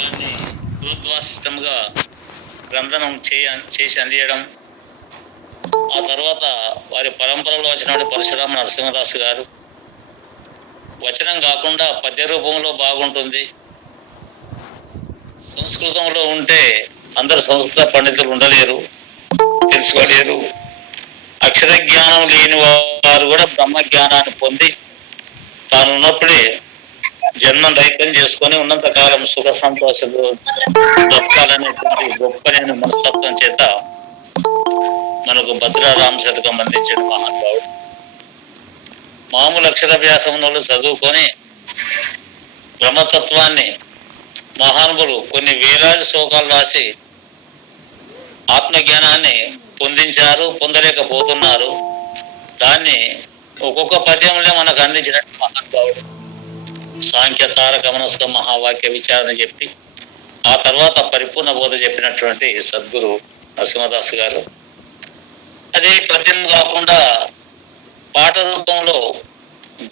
దాన్ని గురుద్వాసితంగా గ్రంథనం చేయ చేసి అందియడం. ఆ తర్వాత వారి పరంపరలో వచ్చినటువంటి పరశురామ నరసింహదాసు గారు. వచనం కాకుండా పద్య రూపంలో బాగుంటుంది. సంస్కృతంలో ఉంటే అందరు సంస్కృత పండితులు ఉండలేరు తెలుసుకోలేరు. అక్షర జ్ఞానం లేని వారు కూడా బ్రహ్మ జ్ఞానాన్ని పొంది తాను ఉన్నప్పుడే జన్మం రైతం చేసుకొని ఉన్నంత కాలం సుఖ సంతోషాలు బ్రతకాలనేటువంటి గొప్పనైన మనస్తత్వం చేత మనకు భద్రారామ శతకం అందించిన మహానుభావుడు. మామూలు అక్షరాభ్యాసములు చదువుకొని బ్రహ్మతత్వాన్ని మహానుభులు కొన్ని వేలాది శ్లోకాలు రాసి ఆత్మజ్ఞానాన్ని పొందించారు పొందలేకపోతున్నారు. దాన్ని ఒక్కొక్క పద్యంలో మనకు అందించినట్టు మహానుభావుడు. సాంఖ్య తారకమనస్క మహావాక్య విచారణ చెప్పి ఆ తర్వాత పరిపూర్ణ బోధ చెప్పినటువంటి సద్గురు నరసింహదాస్ గారు. అదే పద్యం కాకుండా పాట రూపంలో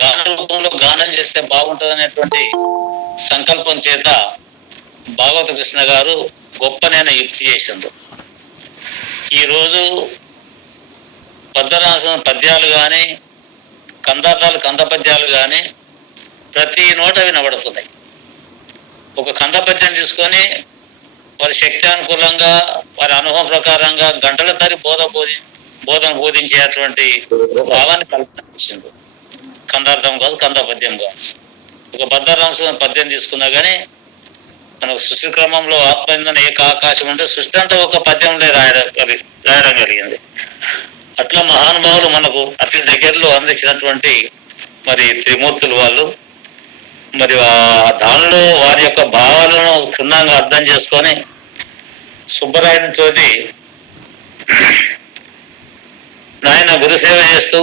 గాన రూపంలో గానం చేస్తే బాగుంటుంది అనేటువంటి సంకల్పం చేత భాగవత కృష్ణ గారు గొప్పనైన యుక్తి చేసిండ్రు. ఈరోజు పద్మరాసిన పద్యాలు కానీ కందార్థాలు కంద పద్యాలు కానీ ప్రతి నోట వినబడుతున్నాయి ఒక కంద పద్యం తీసుకొని వారి శక్తి అనుకూలంగా వారి అనుభవం ప్రకారంగా గంటల తరి బోధ బోధి బోధన బోధించేటువంటి భావాన్ని కల్పించింది కందార్థం కాదు కంద పద్యం కాదు ఒక భద్రాంశం పద్యం తీసుకున్నా కానీ మనకు సృష్టి క్రమంలో ఆత్మీయంగా ఏక ఆకాశం ఉంటే సృష్టి అంతా ఒక పద్యంలో రాయడం రాయడం కలిగింది. అట్లా మహానుభావులు మనకు అతి దగ్గరలో అందించినటువంటి మరి త్రిమూర్తులు వాళ్ళు మరి ఆ దానిలో వారి యొక్క భావాలను క్షుణ్ణంగా అర్థం చేసుకొని సుబ్బరాయునితో నాయన గురుసేవ చేస్తూ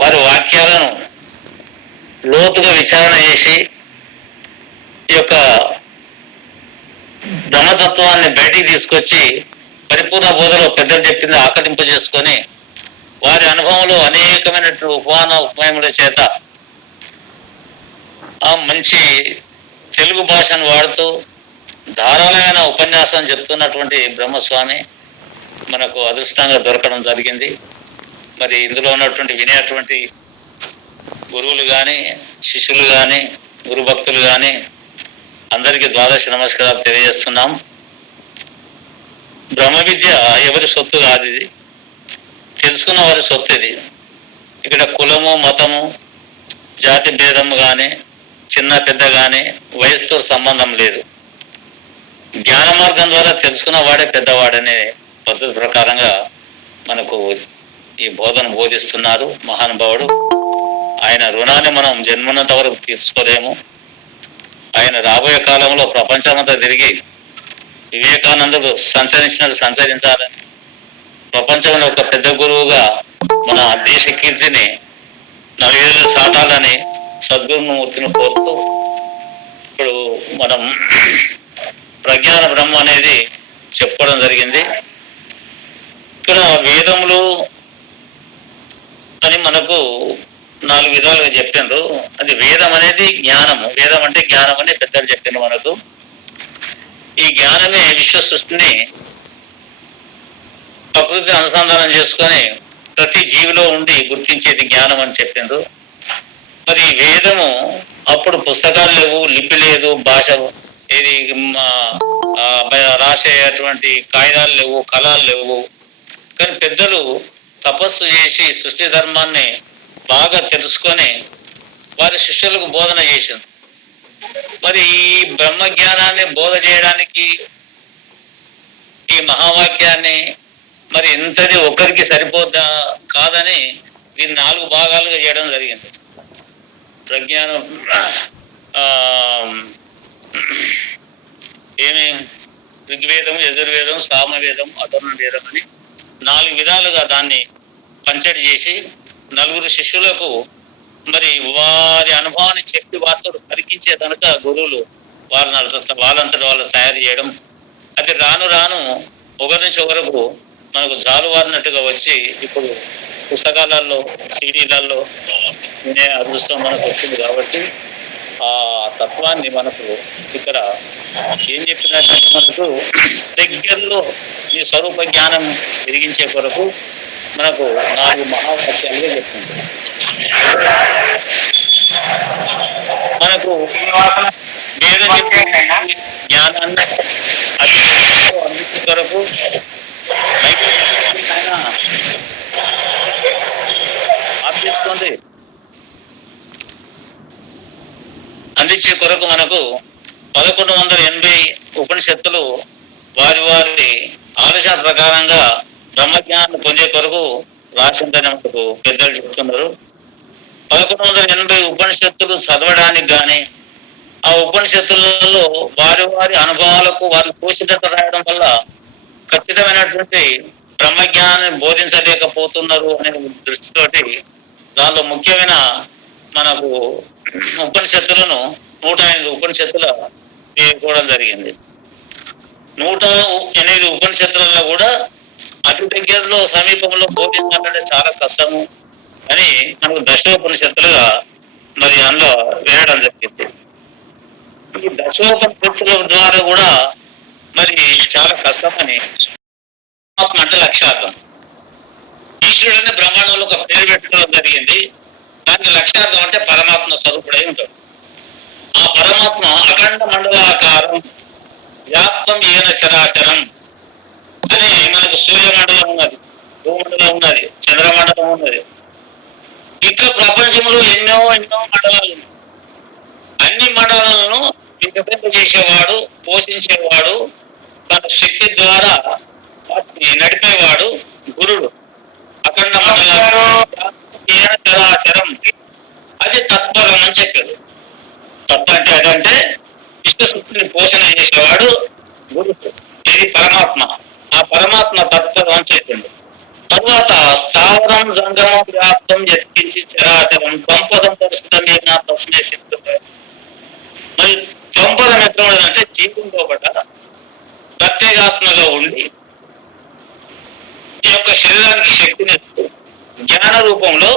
వారి వాక్యాలను లోతుగా విచారణ చేసి ఈ యొక్క ధనతత్వాన్ని బయటికి తీసుకొచ్చి పరిపూర్ణ బోధలో పెద్దలు చెప్పింది ఆకలింపు చేసుకొని వారి అనుభవంలో అనేకమైనటువంటి ఉపమాన ఉపమయముల చేత ఆ మంచి తెలుగు భాషను వాడుతూ ధారాళమైన ఉపన్యాసం చెప్తున్నటువంటి బ్రహ్మస్వామి మనకు అదృష్టంగా దొరకడం జరిగింది. మరి ఇందులో ఉన్నటువంటి వినేటువంటి గురువులు కానీ శిష్యులు కానీ గురు భక్తులు కానీ అందరికీ ద్వాదశ నమస్కారాలు తెలియజేస్తున్నాం. బ్రహ్మ విద్య ఎవరి సొత్తు కాదు ఇది. తెలుసుకున్న వారి సొత్తు ఇది. ఇక్కడ కులము మతము జాతి భేదము కానీ చిన్న పెద్ద కానీ వయసుతో సంబంధం లేదు. జ్ఞాన మార్గం ద్వారా తెలుసుకున్న వాడే పెద్దవాడనే పద్ధతి ప్రకారంగా మనకు ఈ బోధన బోధిస్తున్నారు మహానుభావుడు. ఆయన రుణాన్ని మనం జన్మనంత వరకు తీర్చుకోలేము. ఆయన రాబోయే కాలంలో ప్రపంచమంతా తిరిగి వివేకానందుడు సంచరించినట్టు సంచరించాలని ప్రపంచంలో ఒక పెద్ద గురువుగా మన దేశ కీర్తిని నలుగురు సాటాలని సద్గురుమూర్తిని కోరుతూ ఇప్పుడు మనం ప్రజ్ఞాన బ్రహ్మ అనేది చెప్పుకోవడం జరిగింది. ఇక్కడ వేదములు అని మనకు నాలుగు విధాలుగా చెప్పిండ్రు అది వేదం అనేది జ్ఞానము. వేదం అంటే జ్ఞానం అని పెద్దలు చెప్పిండ్రు మనకు. ఈ జ్ఞానమే విశ్వ సృష్టిని ప్రకృతి అనుసంధానం చేసుకొని ప్రతి జీవిలో ఉండి గుర్తించేది జ్ఞానం అని చెప్పిండ్రు మరి వేదము అప్పుడు పుస్తకాలు లేవు లిపి లేదు భాష ఏది రాసేటువంటి కాగితాలు లేవు కళలు లేవు. కానీ పెద్దలు తపస్సు చేసి సృష్టి ధర్మాన్ని బాగా తెలుసుకొని వారి శిష్యులకు బోధన చేసింది మరి ఈ బ్రహ్మ జ్ఞానాన్ని బోధ చేయడానికి ఈ మహావాక్యాన్ని మరి ఇంతది ఒక్కరికి సరిపోద్దా కాదని దీన్ని నాలుగు భాగాలుగా చేయడం జరిగింది. ప్రజ్ఞానం ఏమి? ఋగ్వేదం యజుర్వేదం సామవేదం అధర్మ వేదం అని నాలుగు విధాలుగా దాన్ని పంచడి చేసి నలుగురు శిష్యులకు మరి వారి అనుభవాన్ని చెప్పి వార్తలు పరికించే కనుక గురువులు వారిని వాళ్ళంతటి వాళ్ళంతట వాళ్ళు తయారు చేయడం. అది రాను రాను ఒకరి నుంచి ఒకరకు మనకు జాలువారినట్టుగా వచ్చి ఇప్పుడు పుస్తకాలలో సీడీలలో వినే అదృష్టం మనకు వచ్చింది కాబట్టి ఆ తత్వాన్ని మనకు ఇక్కడ ఏం చెప్పినట్టు మనకు దగ్గరలో ఈ స్వరూప జ్ఞానం ఎదిగించే కొరకు మనకు నాలుగు మహావాక్యాలుగా చెప్తుంది మనకు వేద జ్ఞానాన్ని అది అందించే కొరకు అందించే కొరకు మనకు పదకొండు వందల ఎనభై ఉపనిషత్తులు వారి వారి ఆలోచన ప్రకారంగా బ్రహ్మజ్ఞానాన్ని పొందే కొరకు రాసిందని మనకు పెద్దలు చెప్తున్నారు. పదకొండు వందల ఎనభై ఉపనిషత్తులు చదవడానికి గాని ఆ ఉపనిషత్తులలో వారి వారి అనుభవాలకు వారి పోషిత రాయడం వల్ల ఖచ్చితమైనటువంటి బ్రహ్మజ్ఞానాన్ని బోధించలేకపోతున్నారు అనే దృష్టితోటి దానిలో ముఖ్యమైన మనకు ఉపనిషత్తులను నూట ఎనిమిది ఉపనిషత్తుల చేయకపోవడం జరిగింది. నూట ఎనిమిది ఉపనిషత్తులలో కూడా అతి దగ్గరలో సమీపంలో బోధించాలంటే చాలా కష్టము అని మనకు దశోపనిషత్తులుగా మరి అందులో వేయడం జరిగింది. ఈ దశోపనిషత్తుల ద్వారా కూడా మరి చాలా కష్టమని అంటే లక్ష్యార్థం. ఈశ్వరుడని బ్రహ్మాండంలో ఒక పేరు పెట్టుకోవడం జరిగింది. దానికి లక్ష్యార్థం అంటే పరమాత్మ స్వరూపుడై ఉంటాడు. ఆ పరమాత్మ అఖండ మండలాకారం వ్యాప్తం ఈయన చరాచరం. అని మనకు సూర్యమండలం ఉన్నది భూమండలం ఉన్నది చంద్రమండలం ఉన్నది. ఇంకా ప్రపంచంలో ఎన్నో ఎన్నో మండలాలు ఉన్నాయి. అన్ని మండలాలను వికసింప చేసేవాడు పోషించేవాడు తన శక్తి ద్వారా వాటిని నడిపేవాడు గురుడు. అఖండ చరాచరం అది తత్పరం అని చెప్పారు. తత్వ అంటే అదంటే ఇష్టశక్తిని పోషణ చేసేవాడు గురుడు ఇది పరమాత్మ. ఆ పరమాత్మ తత్పరం అని చెప్పింది తర్వాత స్థావరం సంగమం వ్యాప్తం ఎత్తించి చరాచరం. సంపదం దర్శనమే నా తస్మే శక్తి మరి సంపదం ఎట్లా ఉండదంటే జీవం లోపల ప్రత్యేగాత్మగా ఉండి ఈ యొక్క శరీరానికి శక్తిని ఇస్తుంది జ్ఞాన రూపంలో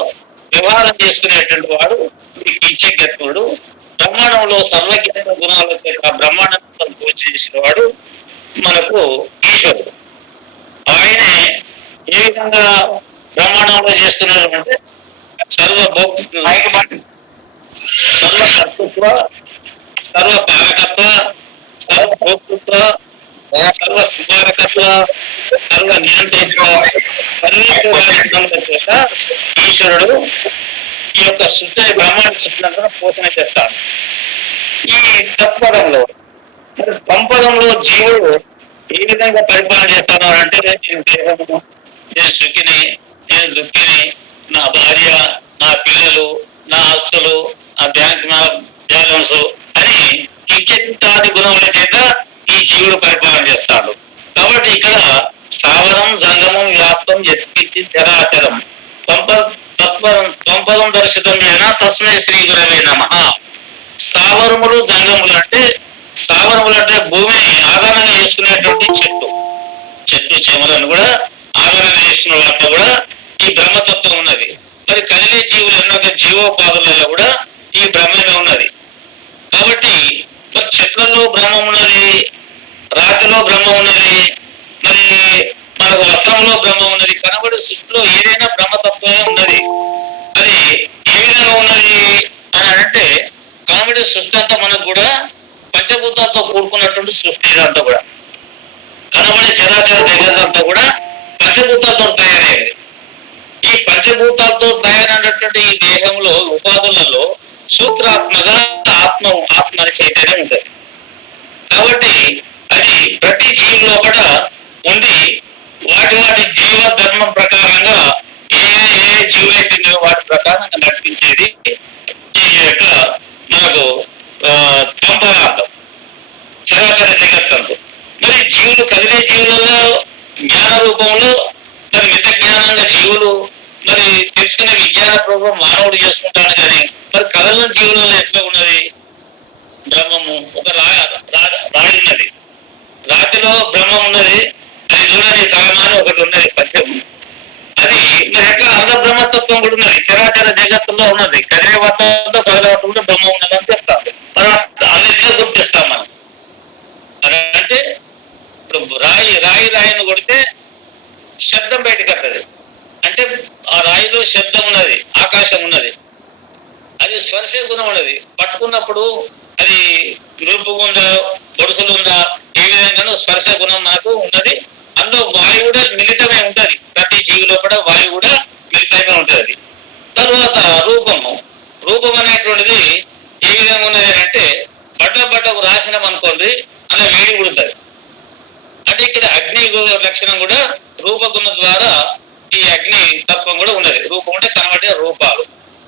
వ్యవహారం చేసుకునేటువంటి వాడు ఈ కీచజ్ఞత్వుడు బ్రహ్మాండంలో సర్వజ్ఞాన గుణాల చేత బ్రహ్మాండం చేసిన వాడు మనకు ఈశ్వరుడు. ఆయనే ఏ విధంగా బ్రహ్మాండంలో చేస్తున్నారు అంటే సర్వ సర్వ కర్తృత్వ సర్వ పాలకత్వ సర్వ భోక్తృత్వ సర్వ స్మారకత్వ సర్వ నియంత్రిత్వ సర్వేశ్వర చేత ఈశ్వరుడు ఈ యొక్క శుద్ధి బ్రహ్మాండ శుద్ధిని పోషణ చేస్తాడు. ఈ తత్పదంలో సంపదంలో జీవుడు ఏ విధంగా పరిపాలన చేస్తాను అంటే నేను దేహము నేను సుఖిని నేను దుఃఖిని నా భార్య నా పిల్లలు నా ఆస్తులు నా బ్యాంక్ నా బ్యాలెన్స్ అని ఇచ్చాది గుణముల చేత ఈ జీవుడు పరిపాలన చేస్తాడు కాబట్టి ఇక్కడ స్థావరం జంగమం వ్యాప్తం ఎత్తిచ్చి చరాచరం. పంపదం దర్శితం అయినా తస్మై శ్రీ గురవే నమ. స్థావరములు జంగములు అంటే స్థావరములు అంటే భూమిని ఆదరణ చేసుకునేటువంటి చెట్టు. చెట్టు చెమలను కూడా ఆదరణ చేసిన వాటిలో కూడా ఈ బ్రహ్మతత్వం ఉన్నది. మరి కదిలే జీవులు ఎన్నో జీవోపాధులలో కూడా ఈ బ్రహ్మ ఉన్నది కాబట్టి మరి చెట్లలో బ్రహ్మం ఉన్నది సృష్టిలో బ్రహ్మ ఉన్నది. మరి మనకు వస్త్రంలో బ్రహ్మ ఉన్నది. కనబడి సృష్టిలో ఏదైనా బ్రహ్మతత్వమే ఉన్నది. అది ఏ విధంగా ఉన్నది అని అంటే కనబడే సృష్టి అంతా మనకు కూడా పంచభూతాలతో కూడుకున్నటువంటి సృష్టి ఇదంతా కూడా. కనబడే చరాచర జగత్తంతా కూడా పంచభూతాలతో తయారయ్యేది ఈ పంచభూతాలతో తయారైనటువంటి ఈ దేహంలో ఉపాధులలో సూత్రాత్మగా ఆత్మ ఆత్మ అనే చైతన్యం ఉంటుంది. కాబట్టి అది ప్రతి జీవి లోపల ఉండి వాటి వాటి జీవ ధర్మం ప్రకారంగా ఏ ఏ జీవైతే వాటి ప్రకారంగా నడిపించేది ఈ యొక్క మనకు సంపదార్థం చరాచర జగత్తంతో మరి జీవులు కదిలే జీవులలో జ్ఞాన రూపంలో మరి మిత జ్ఞానంగా జీవులు మరి తెలుసుకునే విజ్ఞాన రూపం మానవుడు చేసుకుంటాడు కానీ మరి కదల జీవులలో ఎట్లా ఉన్నది? బ్రహ్మము ఒక రా ఉన్నది. రాతిలో బ్రహ్మం ఉన్నది అది చూడని కారణాలు ఒకటి ఉన్నది సత్యం అది మరి ఎట్లా బ్రహ్మతత్వం కూడా ఉన్నది? చరాచర జగత్తులో ఉన్నది. కదిలే వాతావరణంలో కదిలే వాతావరణంలో బ్రహ్మం ఉన్నదని చెప్తాం అన్నింటిలో గుర్తిస్తాం మనం? అంటే ఇప్పుడు రాయి రాయి రాయిని కొడితే శబ్దం బయటకు వస్తుంది. అంటే ఆ రాయిలో శబ్దం ఉన్నది ఆకాశం ఉన్నది. అది స్వరసే గుణం ఉన్నది. పట్టుకున్నప్పుడు అది గ్రూపు ఉందా బొడుసులు ఉందా ఏ విధంగానూ స్పర్శ గుణం మనకు ఉన్నది. అందులో వాయు కూడా మిళితమై ఉంటుంది. ప్రతి జీవిలో కూడా వాయు కూడా మిళితమై ఉంటుంది. తరువాత రూపము. రూపం అనేటువంటిది ఏ విధంగా ఉన్నది అంటే బట్ట బట్టకు రాసినాం అనుకోండి అలా వేడి పుడుతుంది అంటే ఇక్కడ అగ్ని లక్షణం కూడా రూపగుణ ద్వారా ఈ అగ్ని తత్వం కూడా ఉన్నది. రూపం అంటే కనబడే రూపాలు.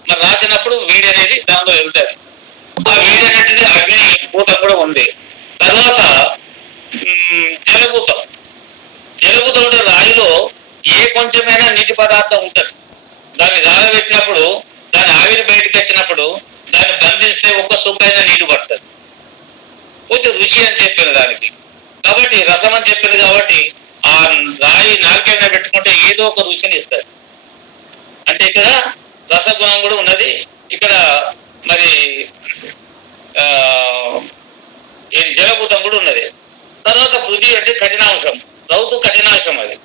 మరి రాసినప్పుడు వేడి అనేది దానిలో వెళ్తారు ఆ అగ్ని పూత కూడా ఉంది. తర్వాత మ్, జలభూతం. జలభూతం అంటే రాయిలో ఏ కొంచెమైనా నీటి పదార్థం ఉంటుంది. దాన్ని గాలబెట్టినప్పుడు దాని ఆవిరి బయటకు వచ్చినప్పుడు దాన్ని బంధిస్తే ఒక్క సుఖైన నీరు పడుతుంది. కొంచెం రుచి అని చెప్పింది దానికి. కాబట్టి రసం అని చెప్పింది కాబట్టి ఆ రాయి నాలుకైన పెట్టుకుంటే ఏదో ఒక రుచిని ఇస్తుంది. అంటే ఇక్కడ రసగుణం కూడా ఉన్నది. ఇక్కడ మరి ఆ, ఈ జలభూతం కూడా ఉన్నది. తర్వాత పృథ్వీ అంటే కఠినాంశం. రౌతు కఠినాంశం అది.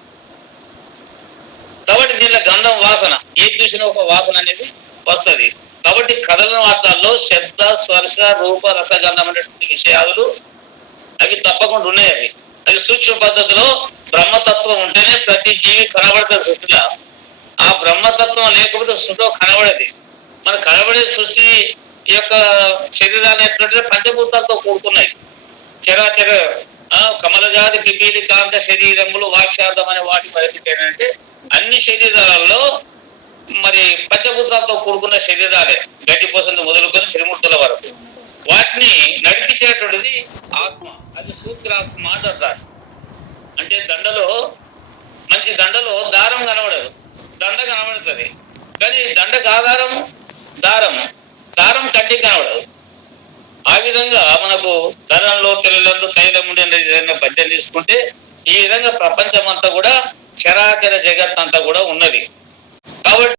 కాబట్టి దీనిలో గంధం వాసన. ఏది చూసినా ఒక వాసన అనేది వస్తుంది. కాబట్టి కథల వార్తల్లో శబ్ద స్పర్శ రూప రసగంధం అనేటువంటి విషయాలు అవి తప్పకుండా ఉన్నాయి అవి. అవి సూక్ష్మ పద్ధతిలో బ్రహ్మతత్వం ఉంటేనే ప్రతి జీవి కనబడతారు సృష్టిలో. ఆ బ్రహ్మతత్వం లేకపోతే సృష్టిలో కనబడేది. మన కనబడే సృష్టి ఈ యొక్క శరీరాన్ని ఎట్లంటే పంచభూతాలతో కూడుకున్నాయి. చరాచర కమలజాతి పిపీలి కాంత శరీరములు వాక్షార్థం అనే వాటి పరిస్థితి ఏంటంటే అన్ని శరీరాలలో మరి పంచభూతాలతో కూడుకున్న శరీరాలే గడ్డిపోసంది మొదలుకొని శ్రీమూర్తుల వరకు. వాటిని నడిపించేటువంటిది ఆత్మ అది సూత్రాత్మ అంటారు. అంటే దండలో మంచి దండలో దారం కనబడదు. దండ కనబడుతుంది. కానీ దండకు ఆధారం దారం. దారం కంటికి కనబడదు. ఆ విధంగా మనకు ధరంలో తెల్లంలో తైలం ఉండే పద్యం తీసుకుంటే ఈ విధంగా ప్రపంచం అంతా కూడా చరాచర జగత్ అంతా కూడా ఉన్నది. కాబట్టి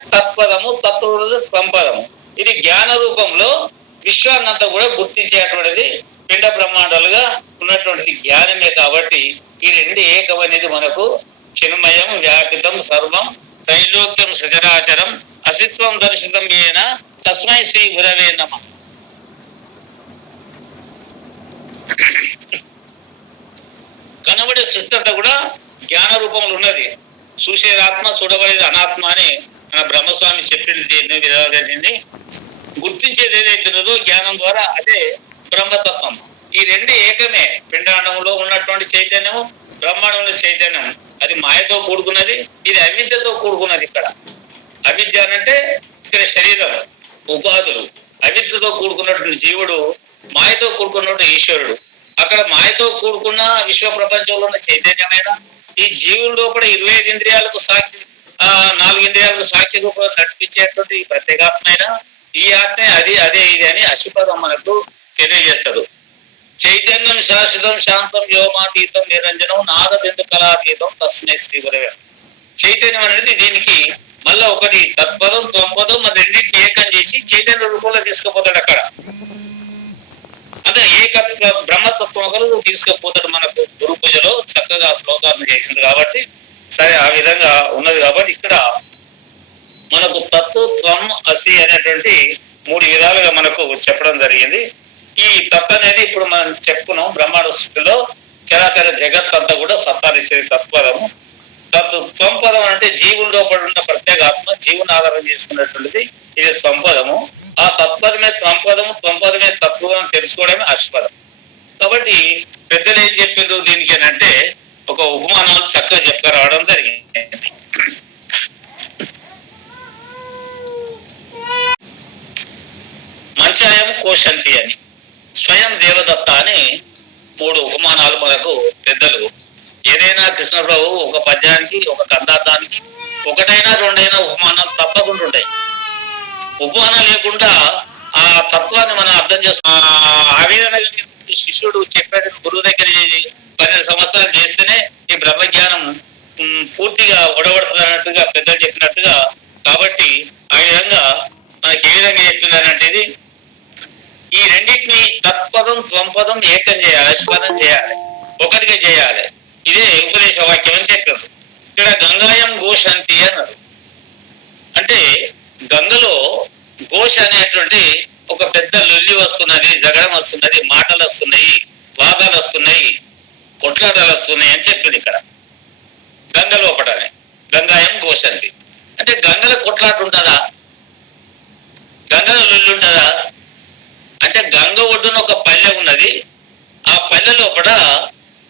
తత్పదము తత్వ సంపదము. ఇది జ్ఞాన రూపంలో విశ్వాన్నంతా కూడా గుర్తించేటువంటిది పిండ బ్రహ్మాండాలుగా ఉన్నటువంటిది జ్ఞానమే కాబట్టి ఈ రెండు ఏకం అనేది మనకు చిన్మయం వ్యాపితం సర్వం త్రైలోక్యం సచరాచరం అసిత్వం దర్శితం ఏన తస్మై శ్రీ గురవే నమ. కనబడే సృష్టి అంతా కూడా జ్ఞాన రూపంలో ఉన్నది. చూసేది ఆత్మ చూడబడేది అనాత్మ అని మన బ్రహ్మస్వామి చెప్పింది ఎన్నో విధాలు జరిగింది గుర్తించేది ఏదైతున్నదో జ్ఞానం ద్వారా అదే బ్రహ్మతత్వం. ఈ రెండు ఏకమే. పిండాండంలో ఉన్నటువంటి చైతన్యము బ్రహ్మాండంలో చైతన్యం అది మాయతో కూడుకున్నది ఇది అవిద్యతో కూడుకున్నది ఇక్కడ. అవిద్య అంటే ఇక్కడ శరీరం ఉపాధులు అవిద్యతో కూడుకున్నటువంటి జీవుడు మాయతో కూడుకున్నట్టు ఈశ్వరుడు. అక్కడ మాయతో కూడుకున్న విశ్వ ప్రపంచంలో ఉన్న చైతన్యమైన ఈ జీవుల లోపల ఇరవై ఐదు ఇంద్రియాలకు సాక్షి ఆ నాలుగు ఇంద్రియాలకు సాక్షి రూపంలో నడిపించేటువంటి ఈ ప్రత్యేగాత్మైన ఈ ఆత్మే అది అదే ఇది అని అశుపదం మనకు తెలియజేస్తాడు చైతన్యం శాశ్వతం శాంతం వ్యోమాతీతం నిరంజనం నాద బిందు కళాతీతం తస్మై శ్రీ గురవే. చైతన్యం అనేది దీనికి మళ్ళా ఒకటి తత్పదం త్వంపదం మన రెండింటిని ఏకం చేసి చైతన్య రూపంలో తీసుకుపోతాడు అక్కడ. అదే ఏకత్వ బ్రహ్మతత్వం ఒకరు తీసుకుపోతాడు మనకు గురు పూజలో చక్కగా శ్లోకాలను చేసింది కాబట్టి సరే ఆ విధంగా ఉన్నది కాబట్టి ఇక్కడ మనకు తత్తు త్వం అసి అనేటువంటి మూడు విధాలుగా మనకు చెప్పడం జరిగింది. ఈ తత్వ అనేది ఇప్పుడు మనం చెప్పుకున్నాం బ్రహ్మాండ సృష్టిలో చరాచర జగత్ అంతా కూడా సత్తానిచ్చేది తత్పదము తత్ స్వంపదం అంటే జీవుల లోపల ఉన్న ప్రత్యేక ఆత్మ జీవుని ఆధారం చేసుకున్నటువంటిది ఇది సంపదము. ఆ తత్పదమే త్వంపదము స్వంపదమే తత్వం తెలుసుకోవడమే అష్పదం కాబట్టి పెద్దలు ఏం చెప్పిండ్రు దీనికి అంటే ఒక ఉపమానాలు చక్కగా చెప్పక రావడం జరిగింది. మంచాయం కోశంతి అని స్వయం దేవదత్త అని మూడు ఉపమానాలు మనకు పెద్దలు ఏదైనా కృష్ణప్రభు ఒక పద్యానికి ఒక కందార్థానికి ఒకటైనా రెండైనా ఉపమానాలు తప్పకుండా ఉంటాయి. ఉపమానం లేకుండా ఆ తత్వాన్ని మనం అర్థం చేసుకో ఆవేదన శిష్యుడు చెప్పాడు గురువు దగ్గర పన్నెండు సంవత్సరాలు చేస్తేనే ఈ బ్రహ్మజ్ఞానం పూర్తిగా ఒడబడుతుంది అన్నట్టుగా పెద్దలు చెప్పినట్టుగా కాబట్టి ఆ విధంగా మనకి ఏ విధంగా చెప్తున్నారంటేది ఈ రెండింటిని తత్పదం త్వంపదం ఏకం చేయాలి అశ్వదం చేయాలి ఒకటిగా చేయాలి. ఇదే ఉపదేశ వాక్యం అని చెప్పారు. ఇక్కడ గంగాయం గోశాంతి అన్నారు. అంటే గంగలో ఘోష అనేటువంటి ఒక పెద్ద లొల్లి వస్తున్నది జగడం వస్తున్నది మాటలు వస్తున్నాయి వాదాలు వస్తున్నాయి కొట్లాటలు వస్తున్నాయి అని చెప్పింది ఇక్కడ. గంగ లోపటనే. గంగాయం ఘోషంతి అంటే గంగల కొట్లాట ఉంటుందా? గంగల లొల్లి ఉంటుందా? అంటే గంగ ఒడ్డున ఒక పల్లె ఉన్నది. ఆ పల్లె లోపల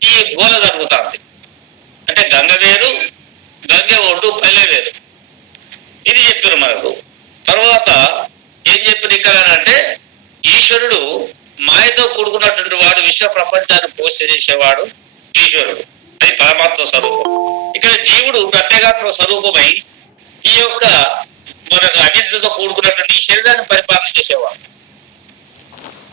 ఈ గోల జరుగుతుంది. అంటే గంగ వేరు గంగ ఒడ్డు పల్లె వేరు. ఇది చెప్పారు మనకు. తర్వాత ఏం చెప్పింది ఇక్కడ అంటే ఈశ్వరుడు మాయతో కూడుకున్నటువంటి వాడు విశ్వ ప్రపంచాన్ని పోషించేవాడు ఈశ్వరుడు. అది పరమాత్మ స్వరూపం. ఇక్కడ జీవుడు ప్రత్యేగాత్మ స్వరూపమై ఈ యొక్క మనకు అన్నిటితో కూడుకున్నటువంటి ఈ శరీరాన్ని పరిపాలన చేసేవాడు.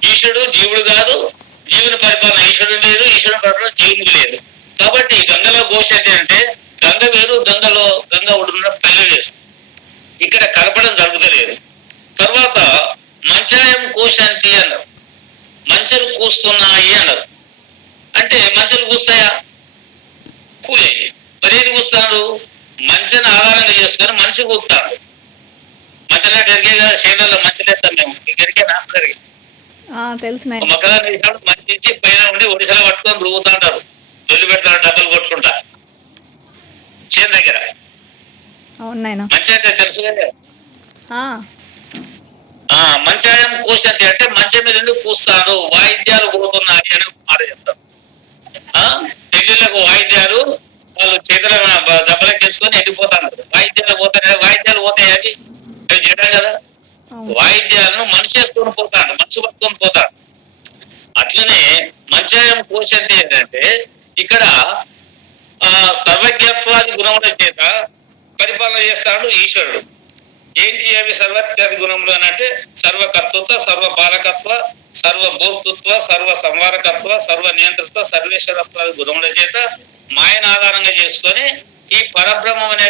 ఈశ్వరుడు జీవుడు కాదు జీవుని పరిపాలన ఈశ్వరుడు లేదు ఈశ్వరుని పరిపాలన జీవునికి లేదు. కాబట్టి గంగలో ఘోష అంటే గంగ వేరు గంగలో గంగ ఒడ్డున పల్లె వేరు. ఇక్కడ కలపడం జరుగుతలేదు. తర్వాత మంచాయం కోశాంతి అన్నారు. మంచలు కూస్తున్నాయి అన్నారు. అంటే మంచలు కూస్తాయా? కూలే మరి ఏది కూస్తాడు మంచిని ఆధారంగా చేసుకొని మనిషి కూస్తాడు మంచలా గరిగే కదా శరీరంలో మంచలేస్తాం మేము. గరిగే నాకు ఆ, తెలుసు మంచి పైన ఉండి ఒడిశాలో పట్టుకొని రువ్వుతా ఉంటారు దొల్లి పెడతారు డబ్బులు కొట్టుకుంటా. చేను దగ్గర. మంచి తెలుసు మంచాయం కూసంతి అంటే మంచం మీద ఎందుకు కూస్తాను? వాయిద్యాలు పోతున్నాయి అని మాట ఆ? పెళ్ళిళ్ళకు వాయిద్యాలు వాళ్ళు చేతుల జబ్బలకి చేసుకొని వెళ్ళిపోతారు. వాయిద్యాలు పోతాయి వాయిద్యాలు పోతాయి అవి అవి చేయడం కదా. వాయిద్యాలను మనిషి వేసుకొని పోతాడు మనసు పట్టుకొని పోతాడు. అట్లనే మంచాయం కోశంతి ఏంటంటే ఇక్కడ ఆ సర్వజ్ఞత్వాది గుణముల చేత పరిపాలన చేస్తాడు ఈశ్వరుడు. ఏంటి అవి సర్వత్యాది గుణములు అని అంటే సర్వకర్తృత్వ సర్వ బాలకత్వ సర్వ భోక్తృత్వ సర్వ సంవారకత్వ సర్వ నియంత్రిత్వ సర్వేశ్వరత్వాది గుణముల చేత మాయను ఆధారంగా చేసుకొని ఈ పరబ్రహ్మం అనే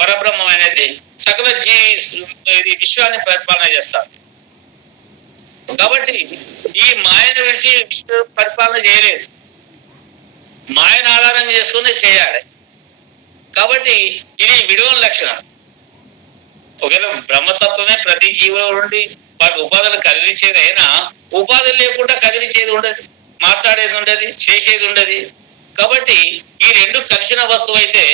పరబ్రహ్మం అనేది సకల జీ ఇది విశ్వాన్ని పరిపాలన చేస్తారు. కాబట్టి ఈ మాయను విడిచి పరిపాలన చేయలేదు. మాయను ఆధారం చేసుకుని చేయాలి. కాబట్టి ఇది విడవని లక్షణం. ఒకవేళ బ్రహ్మతత్వమే ప్రతి జీవులో ఉండి వాటి ఉపాధులు కదిలించేది అయినా ఉపాధులు లేకుండా కదిలిచేది ఉండదు మాట్లాడేది ఉండదు చేసేది ఉండదు. కాబట్టి ఈ రెండు కలిసిన వస్తువు అయితే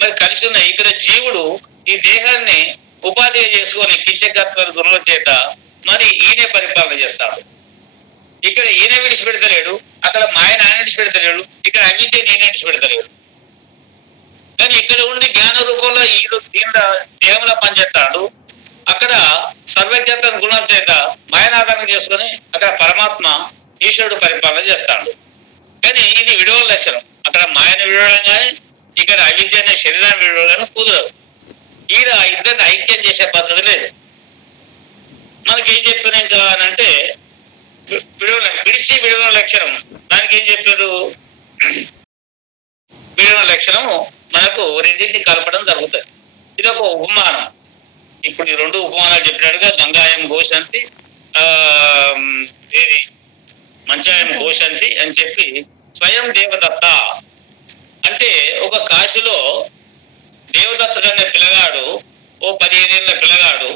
మరి కలిసి ఉన్న ఇక్కడ జీవుడు ఈ దేహాన్ని ఉపాధిగా చేసుకొని కించకత్వ గురువుల చేత మరి ఈయనే పరిపాలన చేస్తాడు. ఇక్కడ ఈయన విడిచిపెడతలేడు అక్కడ మాయన ఆయన విడిచిపెడతలేడు ఇక్కడ అవిద్య నేను విడిచిపెడతలేడు. కానీ ఇక్కడ ఉండి జ్ఞాన రూపంలో ఈడు దీనిలో దేహంలో పనిచేస్తాడు. అక్కడ సర్వజ్ఞత గుణం చేత మాయనాధారం చేసుకొని అక్కడ పరమాత్మ ఈశ్వరుడు పరిపాలన చేస్తాడు. కానీ ఇది విడువల లక్షణం. అక్కడ మాయను విడవడం కానీ ఇక్కడ అవిద్య అనే శరీరాన్ని విడవడం కుదరదు ఈడ ఇద్దరిని ఐక్యం చేసే పద్ధతి లేదు. మనకి ఏం చెప్పిన ఇంకా అంటే వి- విడిచి విడవల లక్షణం. దానికి ఏం చెప్పారు? విడవల లక్షణము మనకు రెండింటిని కలపడం జరుగుతుంది. ఇది ఒక ఉపమానం. ఇప్పుడు ఈ రెండు ఉపమానాలు చెప్పినట్టుగా గంగాయం ఘోషంతి ఏది? మంచాయం ఘోషంతి అని చెప్పి స్వయం దేవదత్త అంటే ఒక కాశీలో దేవదత్తుడు అనే పిల్లగాడు ఓ పదిహేనేళ్ళ పిల్లగాడు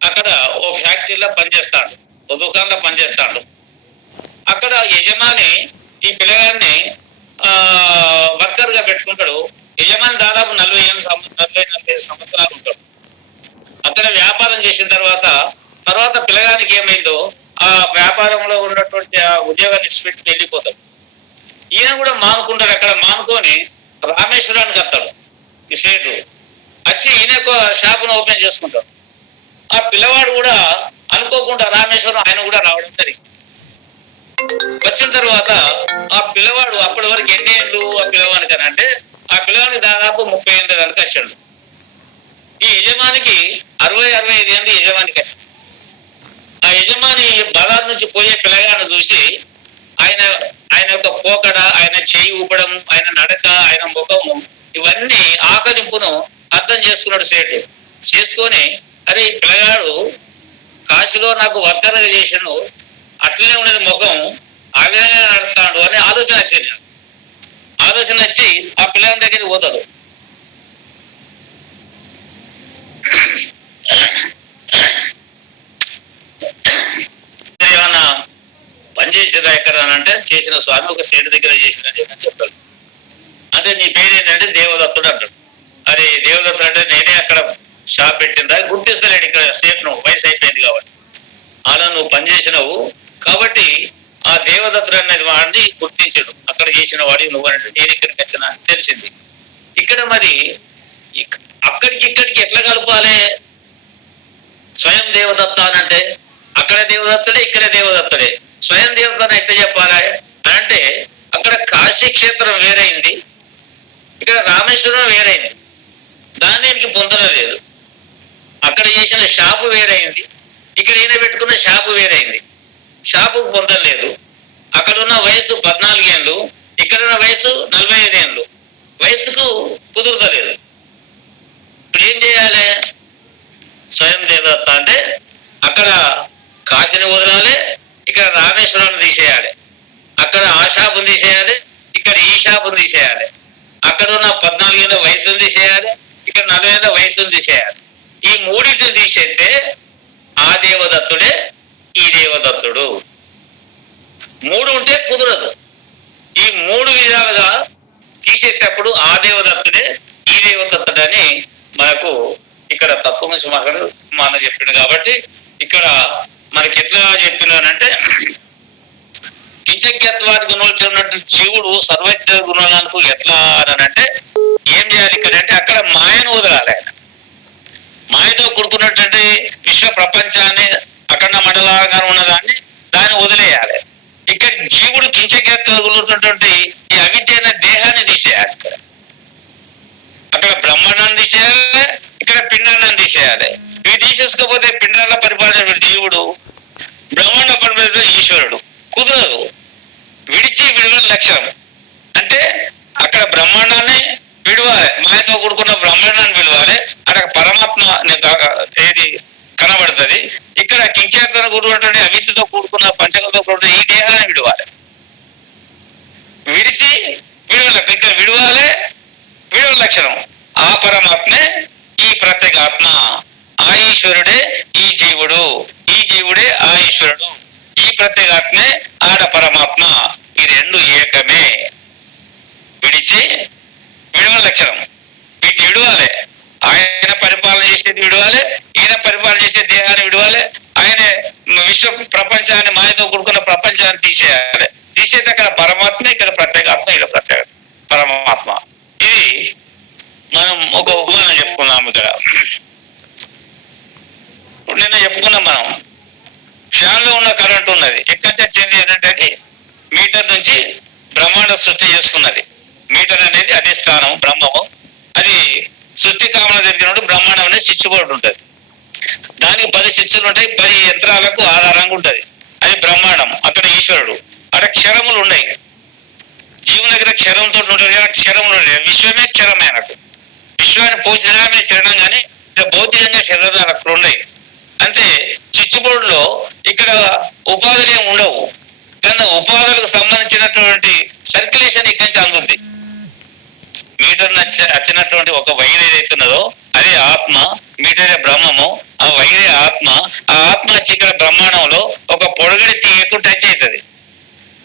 అక్కడ ఓ ఫ్యాక్టరీలో పనిచేస్తాడు ఓ దుకాణంలో పనిచేస్తాడు. అక్కడ యజమాని ఈ పిల్లగాడిని వర్కర్గా వర్కర్గా పెట్టుకుంటాడు. యజమాని దాదాపు నలభై ఏళ్ళు నలభై నలభై ఐదు సంవత్సరాలు ఉంటాడు. అక్కడ వ్యాపారం చేసిన తర్వాత తర్వాత పిల్లగానికి ఏమైందో ఆ వ్యాపారంలో ఉన్నటువంటి ఆ ఉద్యోగాన్ని విడిచిపెట్టి వెళ్ళిపోతాడు. ఈయన కూడా మానుకుంటాడు అక్కడ మానుకొని రామేశ్వరానికి వస్తాడు ఈ సేటు వచ్చి ఈయన ఒక షాపును ఓపెన్ చేసుకుంటాడు. ఆ పిల్లవాడు కూడా అనుకోకుండా రామేశ్వరం ఆయన కూడా రావడం జరిగింది. వచ్చిన తర్వాత ఆ పిల్లవాడు అప్పటి వరకు ఎన్ని ఏళ్ళు ఆ పిల్లవానికి అని అంటే ఆ పిల్లవానికి దాదాపు ముప్పై ఎనిమిది వరకు వచ్చాడు. ఈ యజమానికి అరవై అరవై ఐదు ఏళ్ళు యజమానికి వచ్చాడు. ఆ యజమాని బజార్ నుంచి పోయే పిల్లగాన్ని చూసి ఆయన ఆయన యొక్క పోకడ ఆయన చేయి ఊపడం ఆయన నడక ఆయన ముఖము ఇవన్నీ ఆకలింపును అర్థం చేసుకున్నాడు సేటు. చేసుకొని అరే ఈ పిల్లగాడు కాశీలో నాకు వర్కర్గా చేసాను అట్లనే ఉన్నది ముఖం ఆ విధంగా నడుస్తాడు అని ఆలోచన వచ్చింది. ఆలోచన వచ్చి ఆ పిల్లల దగ్గరికి పోతాడు. పని చేసేదా ఎక్కడ అని అంటే చేసిన స్వామి ఒక సేటు దగ్గర చేసినట్టు అని చెప్తాడు అంటే నీ పేరు ఏంటంటే దేవదత్తుడు అంటాడు. అరే దేవదత్తుడు అంటే నేనే అక్కడ షాప్ పెట్టిందా? గుర్తిస్తలేడు ఇక్కడ సేఫ్ నువ్వు వయసు అయిపోయింది కాబట్టి. అలా నువ్వు పని చేసినావు. కాబట్టి ఆ దేవదత్తుడు అనేది వాడిని గుర్తించాడు. అక్కడ చేసిన వాడి నువ్వు అంటే నేను ఇక్కడికి వచ్చిన తెలిసింది. ఇక్కడ మరి అక్కడికి ఇక్కడికి ఎట్లా కలపాలి? స్వయం దేవదత్త అని అంటే అక్కడ దేవదత్తుడే ఇక్కడ దేవదత్తుడే. స్వయం దేవత అని ఎట్లా అంటే అక్కడ కాశీ క్షేత్రం వేరైంది ఇక్కడ రామేశ్వరం వేరైంది. దాన్ని దీనికి పొందడం లేదు అక్కడ చేసిన షాపు వేరైంది ఇక్కడ ఈయన పెట్టుకున్న షాపు వేరైంది. షాపు పొందలేదు. అక్కడ ఉన్న వయసు పద్నాలుగేళ్ళు ఇక్కడ ఉన్న వయసు నలభై ఐదేళ్ళు వయసుకు కుదురుతలేదు. ఇప్పుడు ఏం చేయాలి? స్వయం దేవత అంటే అక్కడ కాశీని వదలాలి ఇక్కడ రామేశ్వరాన్ని తీసేయాలి. అక్కడ ఆ షాపుని తీసేయాలి ఇక్కడ ఈ షాపుని తీసేయాలి. అక్కడ ఉన్న పద్నాలుగేళ్ళ వయసును తీసేయాలి ఇక్కడ నలభై ఏళ్ళ వయసుని తీసేయాలి. ఈ మూడింటిని తీసేస్తే ఆ దేవదత్తుడే ఈ దేవదత్తుడు. మూడు ఉంటే కుదరదు. ఈ మూడు విధాలుగా తీసేటప్పుడు ఆ దేవదత్తుడే ఈ దేవదత్తుడని మనకు ఇక్కడ తత్వమసి మహడు మన చెప్పిండు కాబట్టి ఇక్కడ మనకి ఎట్లా చెప్పినానంటే నిజజ్ఞత్వాది గుణాలు ఉన్నట్టు జీవుడు సర్వజ్ఞ గుణాలకు ఎట్లా అని అంటే ఏం చేయాలి ఇక్కడ అంటే అక్కడ మాయను వదలాలి ఆయన. మాయతో కూడుకున్నటువంటి విశ్వ ప్రపంచాన్ని అఖండ మండలాగా ఉన్నదాన్ని దాన్ని వదిలేయాలి. ఇక్కడ జీవుడు కించజ్ఞత్వటువంటి ఈ అవిద్య దేహాన్ని తీసేయాలి ఇక్కడ. అక్కడ బ్రహ్మాండాన్ని తీసేయాలి ఇక్కడ పిండాన్ని తీసేయాలి. ఇవి తీసేసుకోపోతే పిండాల పరిపాలన దేవుడు బ్రహ్మాండ పరిపాలన ఈశ్వరుడు. కుదరదు. విడిచి విడుదల లక్ష్యం. అంటే అక్కడ బ్రహ్మాండాన్ని విడవాలి. మాయతో కూడుకున్న బ్రహ్మాండాన్ని విడవాలి. అక్కడ పరమాత్మ ఏది కనబడుతుంది. ఇక్కడ కించేతన గురువు అంటే అవితితో కూడుకున్న పంచకంతో కూడుకున్న ఈ దేహాన్ని విడవాలి. విడిచి విడుదల ఇక్కడ విడవాలి విడుదల లక్షణం. ఆ పరమాత్మే ఈ ప్రత్యేగాత్మ. ఆ ఈశ్వరుడే ఈ జీవుడు. ఈ జీవుడే ఆ ఈశ్వరుడు. ఈ ప్రత్యేగాత్మే ఆడ పరమాత్మ. ఈ రెండు ఏకమే. విడిచి విడవ లక్షణం. వీటిని విడవాలి. ఆయన పరిపాలన చేసేది విడవాలి. ఈయన పరిపాలన చేసే దేహాన్ని విడవాలి. ఆయన విశ్వ ప్రపంచాన్ని మాయతో కూడుకున్న ప్రపంచాన్ని తీసేయాలి. తీసేది అక్కడ పరమాత్మ ఇక్కడ ప్రత్యేగాత్మ ఇక్కడ ప్రత్యేక పరమాత్మ. ఇది మనం ఒక ఉపమానం చెప్పుకున్నాం ఇక్కడ. ఇప్పుడు నిన్న చెప్పుకున్నాం మనం. ఫ్యాన్లో ఉన్న కరెంట్ ఉన్నది. ఎక్కడ నుంచి వచ్చింది ఏంటంటే అది మీటర్ నుంచి బ్రహ్మాండ సృష్టి చేసుకున్నది. మీటర్ అనేది అదే స్థానం బ్రహ్మము. అది సృష్టి కామన జరిగినప్పుడు బ్రహ్మాండం అనేది స్విచ్ బోర్డు ఉంటుంది. దానికి పది స్విచ్లు ఉంటాయి పది యంత్రాలకు ఆధారంగా ఉంటుంది. అది బ్రహ్మాండం అక్కడ ఈశ్వరుడు. అక్కడ క్షరములు ఉన్నాయి. దగ్గర క్షరంతో ఉంటాడు. కదా క్షరం విశ్వమే క్షరమే అన్నట్టు విశ్వాన్ని పోషించడమే క్షరణం కానీ భౌతికంగా శరీరాలు అక్కడ ఉన్నాయి. అంటే చిచ్చుబోర్డులో ఇక్కడ ఉపాధులు ఏమి ఉండవు. కానీ ఉపాధులకు సంబంధించినటువంటి సర్క్యులేషన్ ఇక్కడి నుంచి అందుతుంది మీటర్ నచ్చినటువంటి ఒక వైర్ ఏదైతే ఉన్నదో అదే ఆత్మ మీటరే బ్రహ్మము. ఆ వైరే ఆత్మ. ఆ ఆత్మ వచ్చి ఇక్కడ బ్రహ్మాండంలో ఒక పొడగడి తీయకు టచ్ అవుతుంది.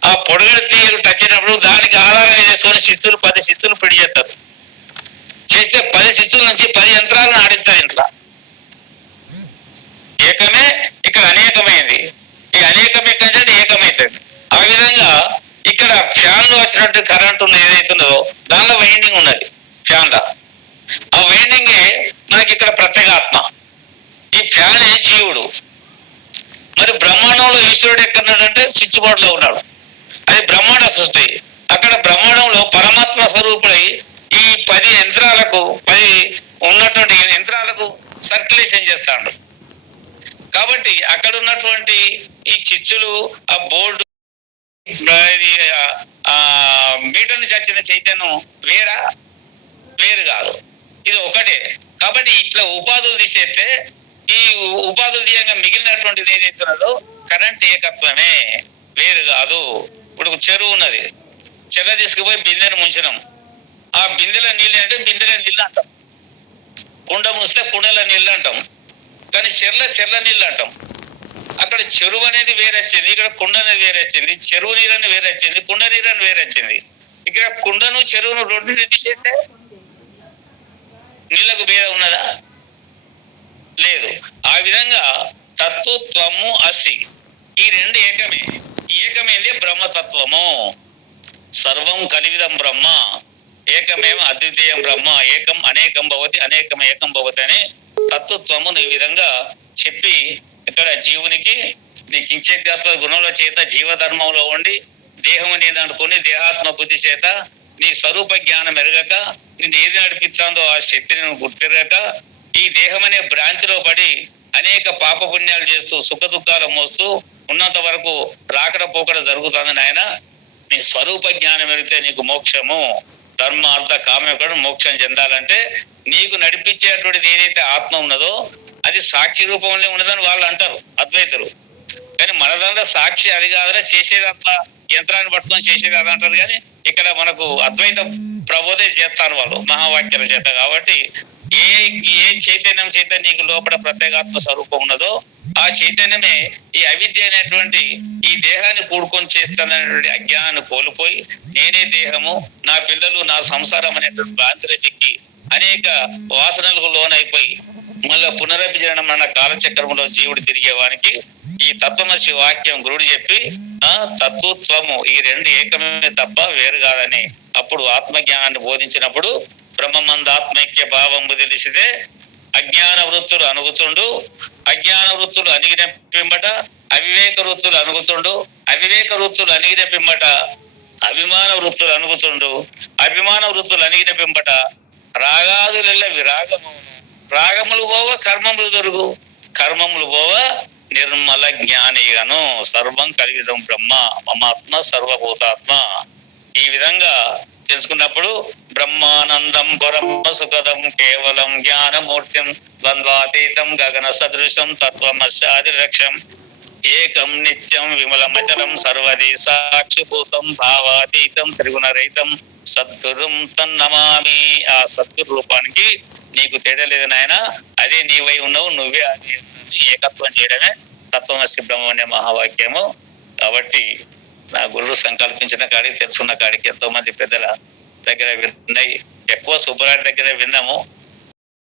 ఆ పొడగడి తీయకు టచ్ దానికి ఆధారం చేసుకొని శిత్తులు పది శిత్తులు పిడి చేస్తారు. చేస్తే పది శిత్తుల నుంచి పది యంత్రాలను ఆడిస్తారు ఇంట్లో. ఏకమే ఇక్కడ అనేకమైంది. ఈ అనేకం ఎక్కడంటే ఏకమైతుంది. ఆ విధంగా ఇక్కడ ఫ్యాన్లో వచ్చినట్టు కరెంట్ ఏదైతుందో దానిలో వైండింగ్ ఉన్నది ఫ్యాన్లో. ఆ వైండింగ్ మనకి ఇక్కడ ప్రత్యేగాత్మ. ఈ ఫ్యాన్ జీవుడు. మరి బ్రహ్మాండంలో ఈశ్వరుడు ఎక్కడున్నాడంటే స్విచ్ బోర్డ్లో ఉన్నాడు. అది బ్రహ్మాండ సృష్టి. అక్కడ బ్రహ్మాండంలో పరమాత్మ స్వరూపుడై ఈ పది యంత్రాలకు పది ఉన్నటువంటి యంత్రాలకు సర్క్యులేషన్ చేస్తాడు. కాబట్టి అక్కడ ఉన్నటువంటి ఈ చిచ్చులు ఆ బోర్డు ఇది, ఆ మీటర్ నుంచి వచ్చిన చైతన్యం వేరా? వేరు కాదు. ఇది ఒకటే. కాబట్టి ఇట్లా ఉపాధులు తీసేస్తే ఈ ఉపాధులు తీయంగా మిగిలినటువంటిది ఏదైతే కరెంట్ ఏకత్వమే. వేరు కాదు. ఇప్పుడు ఒక చెరువు ఉన్నది. చెర తీసుకుపోయి బిందెను ముంచినాం. ఆ బిందెల నీళ్ళు అంటే బిందెల నీళ్ళు అంటాం. కుండ ముస్తే కుండల నీళ్ళు అంటాం. కానీ చెర్ల చెర్ల నీళ్ళు అంటాం. అక్కడ చెరువు అనేది వేరే వచ్చింది ఇక్కడ కుండ అనేది వేరే వచ్చింది చెరువు నీరు అని వేరే వచ్చింది కుండ నీరు అని వేరే వచ్చింది. ఇక్కడ కుండను చెరువును రెండు తీసేస్తే నీళ్ళకు భేదం ఉన్నదా? లేదు. ఆ విధంగా తత్వత్వము అసి ఈ రెండు ఏకమే. ఏకమైంది బ్రహ్మతత్వము? సర్వం కలివిదం బ్రహ్మ ఏకమేవ అద్వితీయం బ్రహ్మ ఏకం అనేకం భవతి అనేకం ఏకం భవతి అని తత్వత్వము ఈ విధంగా చెప్పి ఇక్కడ జీవునికి నీ కించేత్వ గుణముల చేత జీవధర్మంలో ఉండి దేహము నేను అనుకుని దేహాత్మ బుద్ధి చేత నీ స్వరూప జ్ఞానం ఎరగక నేను ఏది నడిపిస్తాందో ఆ శక్తిని నువ్వు గుర్తిరగక ఈ దేహం అనే భ్రాంతిలో పడి అనేక పాప పుణ్యాలు చేస్తూ సుఖ దుఃఖాలు మోస్తూ ఉన్నంత వరకు రాకడ పోకడ జరుగుతుంది నాయన. నీ స్వరూప జ్ఞానం ఎరిగితే నీకు మోక్షము ధర్మ అర్థ కామ్యకుడు మోక్షం చెందాలంటే నీకు నడిపించేటువంటిది ఏదైతే ఆత్మ ఉన్నదో అది సాక్షి రూపంలో ఉన్నదని వాళ్ళు అంటారు అద్వైతులు. కానీ మనదంతా సాక్షి అది కాదురా చేసేదంతా యంత్రాన్ని పట్టుకొని చేసేది అది అంటారు కానీ ఇక్కడ మనకు అద్వైత ప్రబోధే చేస్తారు వాళ్ళు మహావాక్యాల చేత కాబట్టి ఏ ఏ చైతన్యం చేత నీకు లోపల ప్రత్యేగాత్మ స్వరూపం ఉన్నదో ఆ చైతన్యమే ఈ అవిద్య అనేటువంటి ఈ దేహాన్ని కూడుకొని చేస్తున్నటువంటి అజ్ఞానాన్ని కోల్పోయి నేనే దేహము నా పిల్లలు నా సంసారం అనేటువంటి భ్రాంతిలో చెక్కి అనేక వాసనలకు లోనైపోయి మళ్ళా పునరభిజనం అన్న కాలచక్రంలో జీవుడు తిరిగేవానికి ఈ తత్వమర్షి వాక్యం గురుడు చెప్పి ఆ తత్వత్వము ఈ రెండు ఏకమే తప్ప వేరు కాదని. అప్పుడు ఆత్మజ్ఞానాన్ని బోధించినప్పుడు బ్రహ్మమందాత్మైక్య భావంబు తెలిసితే అజ్ఞాన వృత్తులు అనుగుతుండు. అజ్ఞాన వృత్తులు అణిగిన పిమ్మట అవివేక వృత్తులు అనుగుతుండు. అవివేక వృత్తులు అణిగిన పిమ్మట అభిమాన వృత్తులు అనుగుతుండు. అభిమాన వృత్తులు అణిగిన పిమ్మట రాగాదులెల్ల విరాగమును. రాగములు పోవ కర్మములు దొరుకు. కర్మములు పోవ నిర్మల జ్ఞానిగను సర్వం కలిగిదం బ్రహ్మ మమాత్మ సర్వభూతాత్మ. ఈ విధంగా తెలుసుకున్నప్పుడు బ్రహ్మానందం పరమ సుఖదం కేవలం జ్ఞానమూర్తిం ద్వంద్వాతీతం గగన సదృశం తత్వమశాదిలక్ష్యం ఏకం నిత్యం విమలమచలం సర్వది సాక్షిభూతం భావాతీతం త్రిగుణరహితం. సద్గురుం తన్నమామి. ఆ సద్గురు రూపానికి నీకు తేడా లేదు నాయన. అదే నీవై ఉన్నావు నువ్వే అది ఏకత్వం చేయడమే తత్వమసి బ్రహ్మ అనే మహావాక్యము. కాబట్టి నా గురువు సంకల్పించిన కాడికి తెలుసుకున్న కాడికి ఎంతో మంది పెద్దల దగ్గర విన్నాయి. ఎక్కువ సుబ్బరాడి దగ్గర విన్నాము.